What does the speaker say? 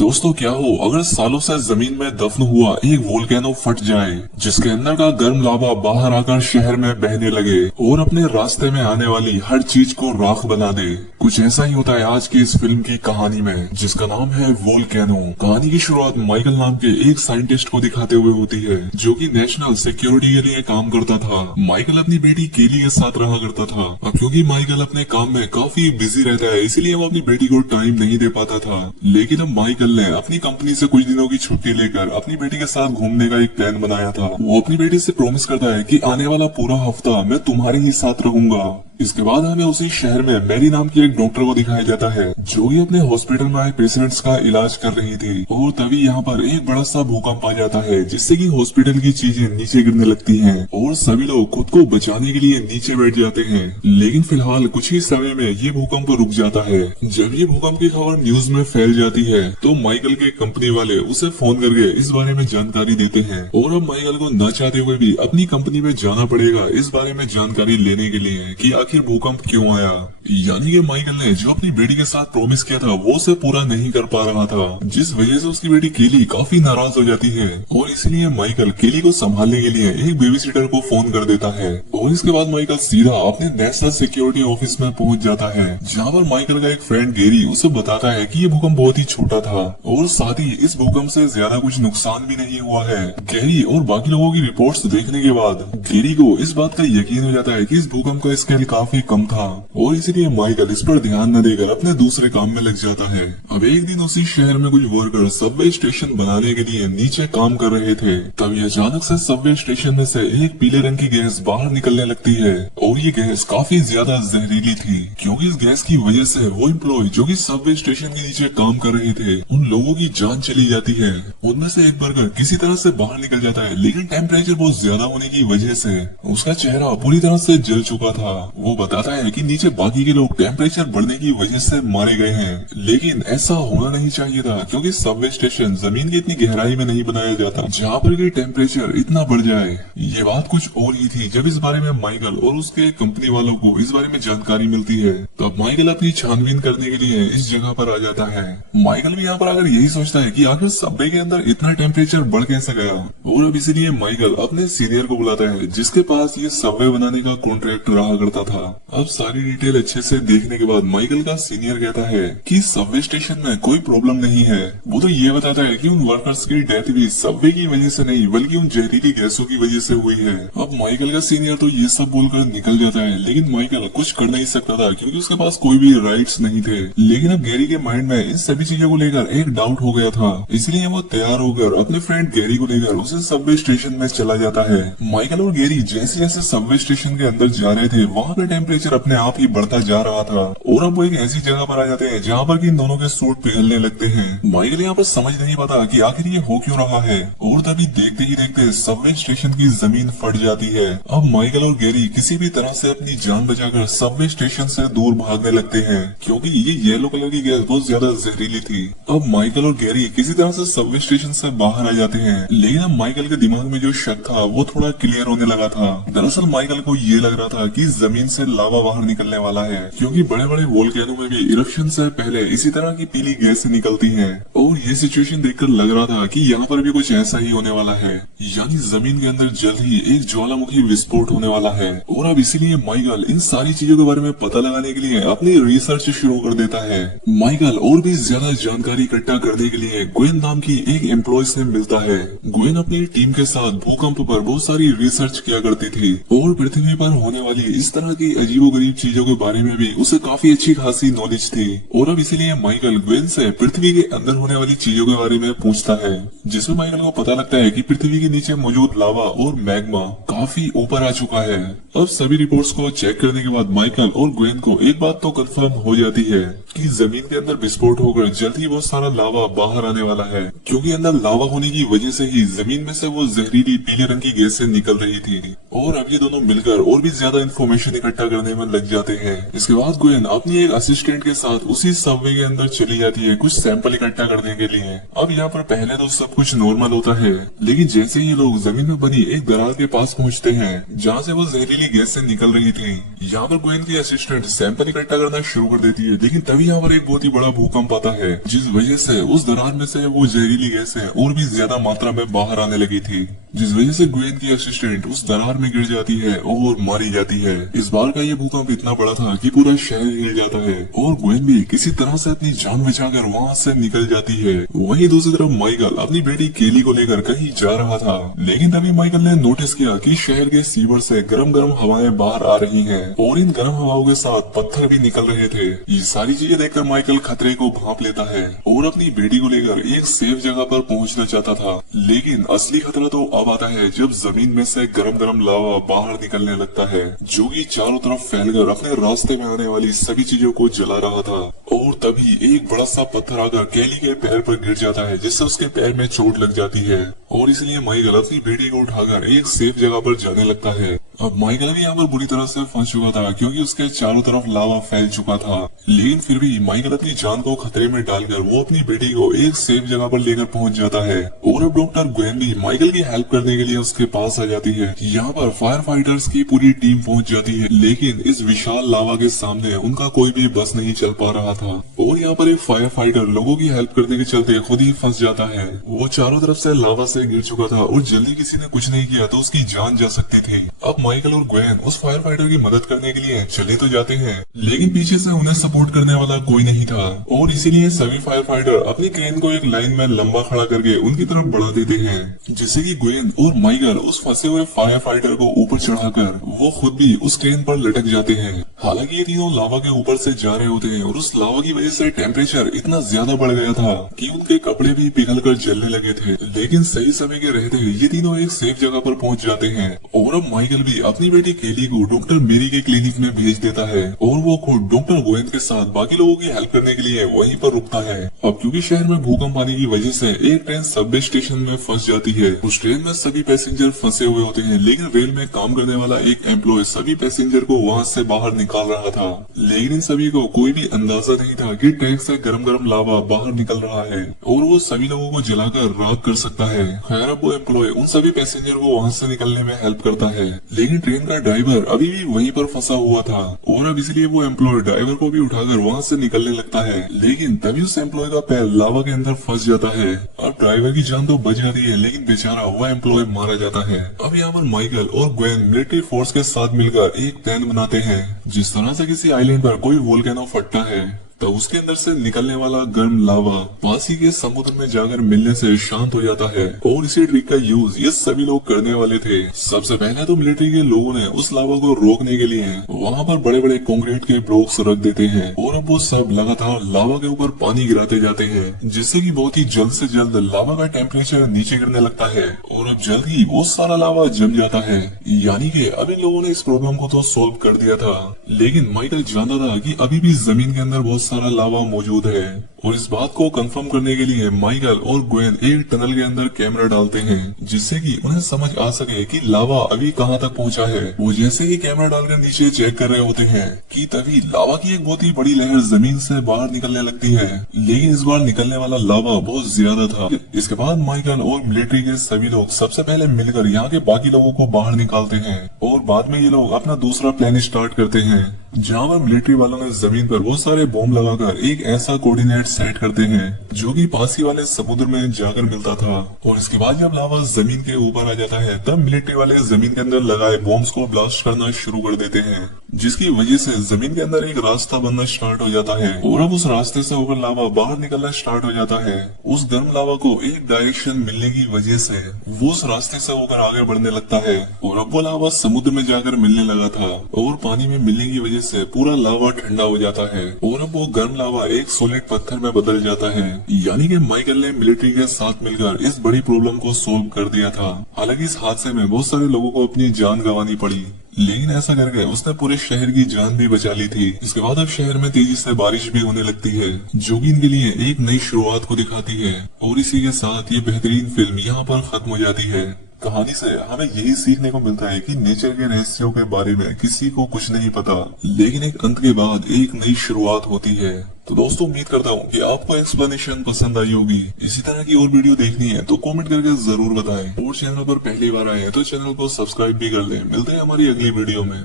दोस्तों क्या हो अगर सालों से जमीन में दफन हुआ एक वोल्केनो फट जाए जिसके अंदर का गर्म लावा बाहर आकर शहर में बहने लगे और अपने रास्ते में आने वाली हर चीज को राख बना दे। कुछ ऐसा ही होता है आज की इस फिल्म की कहानी में जिसका नाम है वोल्केनो। कहानी की शुरुआत माइकल नाम के एक साइंटिस्ट को दिखाते हुए होती है जो कि नेशनल सिक्योरिटी के लिए काम करता था। माइकल अपनी बेटी केली के साथ रहा करता था। अब क्योंकि माइकल अपने काम में काफी बिजी रहता है इसलिए वो अपनी बेटी को टाइम नहीं दे पाता था। लेकिन अब माइकल ने अपनी कंपनी से कुछ दिनों की छुट्टी लेकर अपनी बेटी के साथ घूमने का एक प्लान बनाया था। वो अपनी बेटी से प्रॉमिस करता है कि आने वाला पूरा हफ्ता मैं तुम्हारे ही साथ रहूंगा। इसके बाद हमें उसी शहर में मैरी नाम की एक डॉक्टर को दिखाया जाता है जो कि अपने हॉस्पिटल में आए पेशेंट्स का इलाज कर रही थी। और तभी यहाँ पर एक बड़ा सा भूकंप आ जाता है जिससे कि हॉस्पिटल की चीजें नीचे गिरने लगती हैं और सभी लोग खुद को बचाने के लिए नीचे बैठ जाते हैं। लेकिन फिलहाल कुछ ही समय में ये भूकंप रुक जाता है। जब ये भूकंप की खबर न्यूज में फैल जाती है तो माइकल के कंपनी वाले उसे फोन करके इस बारे में जानकारी देते हैं और अब माइकल को न चाहते हुए भी अपनी कंपनी में जाना पड़ेगा इस बारे में जानकारी लेने के लिए कि आखिर भूकंप क्यों आया। यानी कि माइकल ने जो अपनी बेटी के साथ प्रॉमिस किया था वो उसे पूरा नहीं कर पा रहा था जिस वजह से उसकी बेटी केली काफी नाराज हो जाती है और इसलिए माइकल केली को संभालने के लिए एक बेबीसिटर को फोन कर देता है। और इसके बाद माइकल सीधा अपने नेशनल सिक्योरिटी ऑफिस में पहुंच जाता है जहाँ पर माइकल का एक फ्रेंड गेरी उसे बताता है कि ये भूकंप बहुत ही छोटा था और साथ ही इस भूकंप से ज्यादा कुछ नुकसान भी नहीं हुआ है। गेरी और बाकी लोगों की रिपोर्ट्स देखने के बाद गेरी को इस बात का यकीन हो जाता है कि इस भूकंप का स्केल काफी कम था और इसलिए माइकल इस पर ध्यान न देकर अपने दूसरे काम में लग जाता है। अब एक दिन उसी शहर में कुछ वर्कर सबवे स्टेशन बनाने के लिए नीचे काम कर रहे थे। तभी अचानक से सबवे स्टेशन में से एक पीले रंग की गैस बाहर निकलने लगती है और ये गैस काफी ज्यादा जहरीली थी क्योंकि इस गैस की वजह से वो एम्प्लॉय जो कि सबवे स्टेशन के नीचे काम कर रहे थे उन लोगों की जान चली जाती है। उनमें से एक वर्कर किसी तरह से बाहर निकल जाता है लेकिन टेम्परेचर बहुत ज्यादा होने की वजह से उसका चेहरा पूरी तरह से जल चुका था। वो बताता है कि नीचे बाकी के लोग टेम्परेचर बढ़ने की वजह से मारे गए हैं लेकिन ऐसा होना नहीं चाहिए था क्योंकि सबवे स्टेशन जमीन की इतनी गहराई में नहीं बनाया जाता जहाँ पर कि टेम्परेचर इतना बढ़ जाए। ये बात कुछ और ही थी जब इस बारे में माइकल और उसके कंपनी वालों को इस बारे में जानकारी मिलती है तब माइकल अपनी छानबीन करने के लिए इस जगह पर आ जाता है। माइकल भी यहाँ पर अगर यही सोचता है कि आखिर सबवे के अंदर इतना टेम्परेचर बढ़ कैसे गया और अब इसीलिए माइकल अपने सीनियर को बुलाता है जिसके पास ये सबवे बनाने का कॉन्ट्रैक्ट रहा करता था। अब सारी डिटेल अच्छे से देखने के बाद माइकल का सीनियर कहता है कि सबवे स्टेशन में कोई प्रॉब्लम नहीं है। वो तो ये बताता है कि उन वर्कर्स की डेथ भी सबवे की वजह से नहीं बल्कि उन जहरीली गैसों की वजह से हुई है। अब माइकल का सीनियर तो ये सब बोलकर निकल जाता है लेकिन माइकल कुछ कर नहीं सकता था क्योंकि उसके पास कोई भी राइट्स नहीं थे। लेकिन अब गैरी के माइंड में इन सभी चीजों को लेकर एक डाउट हो गया था इसलिए वो तैयार होकर अपने फ्रेंड गैरी को लेकर उसे सबवे स्टेशन में चला जाता है। माइकल और गैरी जैसे जैसे सबवे स्टेशन के अंदर जा रहे थे वहाँ पे टेम्परेचर अपने आप ही बढ़ता जा रहा था और अब वो एक ऐसी जगह पर आ जाते हैं जहाँ पर कि इन दोनों के सूट पिघलने लगते हैं। माइकल यहाँ पर समझ नहीं पाता कि आखिर ये हो क्यों रहा है और तभी देखते ही देखते सबवे स्टेशन की जमीन फट जाती है। अब माइकल और गैरी किसी भी तरह से अपनी जान बचाकर सबवे स्टेशन से दूर भागने लगते हैं क्योंकि ये येलो कलर की गैस बहुत ज्यादा जहरीली थी। अब माइकल और गैरी किसी तरह से सबवे स्टेशन से बाहर आ जाते हैं लेकिन अब माइकल के दिमाग में जो शक था वो थोड़ा क्लियर होने लगा था। दरअसल माइकल को ये लग रहा था कि जमीन से लावा बाहर निकलने वाला है क्योंकि बड़े बड़े वोल्केनो में भी इरप्शन से पहले इसी तरह की पीली गैस निकलती है और ये सिचुएशन देखकर लग रहा था कि यहाँ पर भी कुछ ऐसा ही होने वाला है यानी जमीन के अंदर जल्द ही एक ज्वालामुखी विस्फोट होने वाला है। और अब इसीलिए माइकल इन सारी चीजों के बारे में पता लगाने के लिए अपनी रिसर्च शुरू कर देता है। माइकल और भी ज्यादा जानकारी इकट्ठा करने के लिए ग्वेन नाम की एक एम्प्लॉय से मिलता है। ग्वेन अपनी टीम के साथ भूकंप पर बहुत सारी रिसर्च किया करती थी और पृथ्वी पर होने वाली इस तरह की अजीबोगरीब चीजों के बारे में भी उसे काफी अच्छी खासी नॉलेज थी। और अब इसीलिए माइकल ग्वेन से पृथ्वी के अंदर होने वाली चीजों के बारे में पूछता है जिसमें माइकल को पता लगता है कि पृथ्वी के नीचे मौजूद लावा और मैग्मा काफी ऊपर आ चुका है। अब सभी रिपोर्ट्स को चेक करने के बाद माइकल और ग्वेन को एक बात तो कंफर्म हो जाती है कि जमीन के अंदर विस्फोट होकर जल्द ही बहुत सारा लावा बाहर आने वाला है क्योंकि अंदर लावा होने की वजह से ही जमीन में से वो जहरीली पीले रंग की गैसें निकल रही थी। और अब ये दोनों मिलकर और भी ज्यादा इन्फॉर्मेशन इकट्ठा करने में लग जाते हैं। इसके बाद ग्वेन अपनी एक असिस्टेंट के साथ उसी सबवे के अंदर चली जाती है कुछ सैंपल इकट्ठा करने के लिए। अब यहाँ पर पहले तो सब कुछ नॉर्मल होता है, लेकिन जैसे ये लोग जमीन में बनी एक दरार के पास पहुँचते हैं जहाँ से वो जहरीली गैस से निकल रही थी, यहाँ पर ग्वेन की असिस्टेंट सैंपल इकट्ठा करना शुरू कर देती है। लेकिन तभी यहाँ पर एक बहुत ही बड़ा भूकंप आता है, जिस वजह से उस दरार में से वो जहरीली गैस और भी ज्यादा मात्रा में बाहर आने लगी थी, जिस वजह से ग्वेन की असिस्टेंट उस दरार में गिर जाती है और मारी जाती है। इस बार का ये भूकंप इतना बड़ा था कि पूरा शहर हिल जाता है और ग्वेन भी किसी तरह से अपनी जान बचाकर वहाँ से निकल जाती है। वहीं दूसरी तरफ माइकल अपनी बेटी केली को लेकर कहीं जा रहा था, लेकिन तभी माइकल ने नोटिस किया कि शहर के सीवर से गरम गरम हवाएं बाहर आ रही हैं और इन गरम हवाओं के साथ पत्थर भी निकल रहे थे। ये सारी चीजें देखकर माइकल खतरे को भांप लेता है और अपनी बेटी को लेकर एक सेफ जगह पर पहुंचना चाहता था। लेकिन असली खतरा तो अब आता है जब जमीन में से गरम गरम लावा बाहर निकलने लगता है, जो कि चारों तरफ फैलकर अपने रास्ते में आने वाली सभी चीजों को जला रहा था। और तभी एक बड़ा सा पत्थर आकर केली के पैर पर गिर जाता है, जिससे उसके पैर में चोट लग जाती है और इसलिए माइकल अपनी बेटी को उठाकर एक सेफ जगह पर जाने लगता है। अब माइकल भी यहाँ पर बुरी तरह से फंस चुका था क्योंकि उसके चारों तरफ लावा फैल चुका था, लेकिन फिर भी माइकल अपनी जान को खतरे में डालकर वो अपनी बेटी को एक सेफ जगह पर लेकर पहुंच जाता है। और अब डॉक्टर ग्वेन भी माइकल की हेल्प करने के लिए उसके पास आ जाती है। यहाँ पर फायर फाइटर्स की पूरी टीम पहुंच जाती है, लेकिन इस विशाल लावा के सामने उनका कोई भी बस नहीं चल पा रहा था और यहाँ पर एक फायर फाइटर लोगों की हेल्प करने के चलते खुद ही फंस जाता है। वो चारों तरफ से लावा से गिर चुका था और जल्दी किसी ने कुछ नहीं किया तो उसकी जान जा सकती थी। अब माइकल और ग्वेन उस फायर फाइटर की मदद करने के लिए चले तो जाते हैं, लेकिन पीछे से उन्हें सपोर्ट करने वाला कोई नहीं था और इसीलिए सभी फायर फाइटर अपनी क्रेन को एक लाइन में लंबा खड़ा करके उनकी तरफ बढ़ा देते हैं, जिससे कि ग्वेन और माइकल उस फंसे हुए फायर फाइटर को ऊपर चढ़ाकर वो खुद भी उस क्रेन पर लटक जाते हैं। हालांकि ये तीनों लावा के ऊपर से जा रहे होते हैं और उस लावा की वजह से टेम्परेचर इतना ज्यादा बढ़ गया था कि उनके कपड़े भी पिघलकर जलने लगे थे। लेकिन सही समय के रहते ये तीनों एक सेफ जगह पर पहुंच जाते हैं और अब माइकल भी अपनी बेटी केली को डॉक्टर मेरी के क्लिनिक में भेज देता है और वो खुद डॉक्टर गोएन के साथ बाकी लोगों की हेल्प करने के लिए वहीं पर रुकता है। अब क्योंकि शहर में भूकंप आने की वजह से एक ट्रेन सबवे स्टेशन में फंस जाती है। उस ट्रेन में सभी पैसेंजर फंसे हुए होते हैं, लेकिन रेल में काम करने वाला एक एम्प्लॉय सभी पैसेंजर को वहाँ से बाहर निकाल रहा था। लेकिन इन सभी को कोई भी अंदाजा नहीं था कि टैंक से गरम गरम लावा बाहर निकल रहा है और वो सभी लोगों को जलाकर राख कर सकता है। खैर अब वो एम्प्लॉय उन सभी पैसेंजर को वहाँ से निकलने में हेल्प करता है, लेकिन ट्रेन का ड्राइवर अभी भी वहीं पर फंसा हुआ था और अब इसलिए वो एम्प्लॉय ड्राइवर को भी उठाकर वहाँ से निकलने लगता है। लेकिन तभी उस एम्प्लॉय का पैर लावा के अंदर फंस जाता है। अब ड्राइवर की जान तो बच जाती है, लेकिन बेचारा वो एम्प्लॉय मारा जाता है। अब यहाँ पर माइकल और ग्वेन मिलिट्री फोर्स के साथ मिलकर एक प्लान बनाते हैं। जिस तरह से किसी आइलैंड पर कोई वोल्केनो फटता है तो उसके अंदर से निकलने वाला गर्म लावा पास ही के समुद्र में जाकर मिलने से शांत हो जाता है और इसी ट्रिक का यूज ये सभी लोग करने वाले थे। सबसे पहले तो मिलिट्री के लोगों ने उस लावा को रोकने के लिए वहाँ पर बड़े बड़े कंक्रीट के ब्लॉक्स रख देते हैं और अब वो सब लगातार लावा के ऊपर पानी गिराते जाते हैं, जिससे कि बहुत ही जल्द से जल्द लावा का टेम्परेचर नीचे गिरने लगता है और अब जल्द ही वो सारा लावा जम जाता है। यानी कि अब इन लोगों ने इस प्रॉब्लम को तो सोल्व कर दिया था, लेकिन माइकल जानता था कि अभी भी जमीन के अंदर बहुत सारा लावा मौजूद है और इस बात को कंफर्म करने के लिए माइकल और ग्वेन एक टनल के अंदर कैमरा डालते हैं, जिससे कि उन्हें समझ आ सके कि लावा अभी कहां तक पहुंचा है। वो जैसे ही कैमरा डालकर नीचे चेक कर रहे होते हैं कि तभी लावा की एक बहुत ही बड़ी लहर जमीन से बाहर निकलने लगती है, लेकिन इस बार निकलने वाला लावा बहुत ज्यादा था। इसके बाद माइकल और मिलिट्री के सभी लोग सबसे पहले मिलकर यहाँ के बाकी लोगों को बाहर निकालते हैं और बाद में ये लोग अपना दूसरा प्लान स्टार्ट करते हैं, जहाँ पर मिलिट्री वालों ने जमीन पर बहुत सारे बॉम्ब लगाकर एक ऐसा कोऑर्डिनेट सेट करते हैं जो कि पास ही वाले समुद्र में जाकर मिलता था। और इसके बाद जब लावा जमीन के ऊपर आ जाता है तब मिलिट्री वाले जमीन के अंदर लगाए बॉम्ब्स को ब्लास्ट करना शुरू कर देते हैं, जिसकी वजह से जमीन के अंदर एक रास्ता बनना स्टार्ट हो जाता है और अब उस रास्ते से होकर लावा बाहर निकलना स्टार्ट हो जाता है। उस गर्म लावा को एक डायरेक्शन मिलने की वजह से वो उस रास्ते से होकर आगे बढ़ने लगता है और अब वो लावा समुद्र में जाकर मिलने लगा था और पानी में मिलने की वजह से पूरा लावा ठंडा हो जाता है और अब वो गर्म लावा एक सॉलिड पत्थर में बदल जाता है। यानी कि माइकल ने मिलिट्री के साथ मिलकर इस बड़ी प्रॉब्लम को सोल्व कर दिया था। हालांकि इस हादसे में बहुत सारे लोगों को अपनी जान गंवानी पड़ी, लेकिन ऐसा करके उसने पूरे शहर की जान भी बचा ली थी। इसके बाद अब शहर में तेजी से बारिश भी होने लगती है, जो कि इनके लिए एक नई शुरुआत को दिखाती है और इसी के साथ ये बेहतरीन फिल्म यहाँ पर खत्म हो जाती है। कहानी से हमें यही सीखने को मिलता है कि नेचर के रहस्यों के बारे में किसी को कुछ नहीं पता, लेकिन एक अंत के बाद एक नई शुरुआत होती है। तो दोस्तों उम्मीद करता हूँ कि आपको एक्सप्लेनेशन पसंद आई होगी। इसी तरह की और वीडियो देखनी है तो कमेंट करके जरूर बताएं, और चैनल पर पहली बार आए हैं तो चैनल को सब्सक्राइब भी कर लें। मिलते हैं हमारी अगली वीडियो में।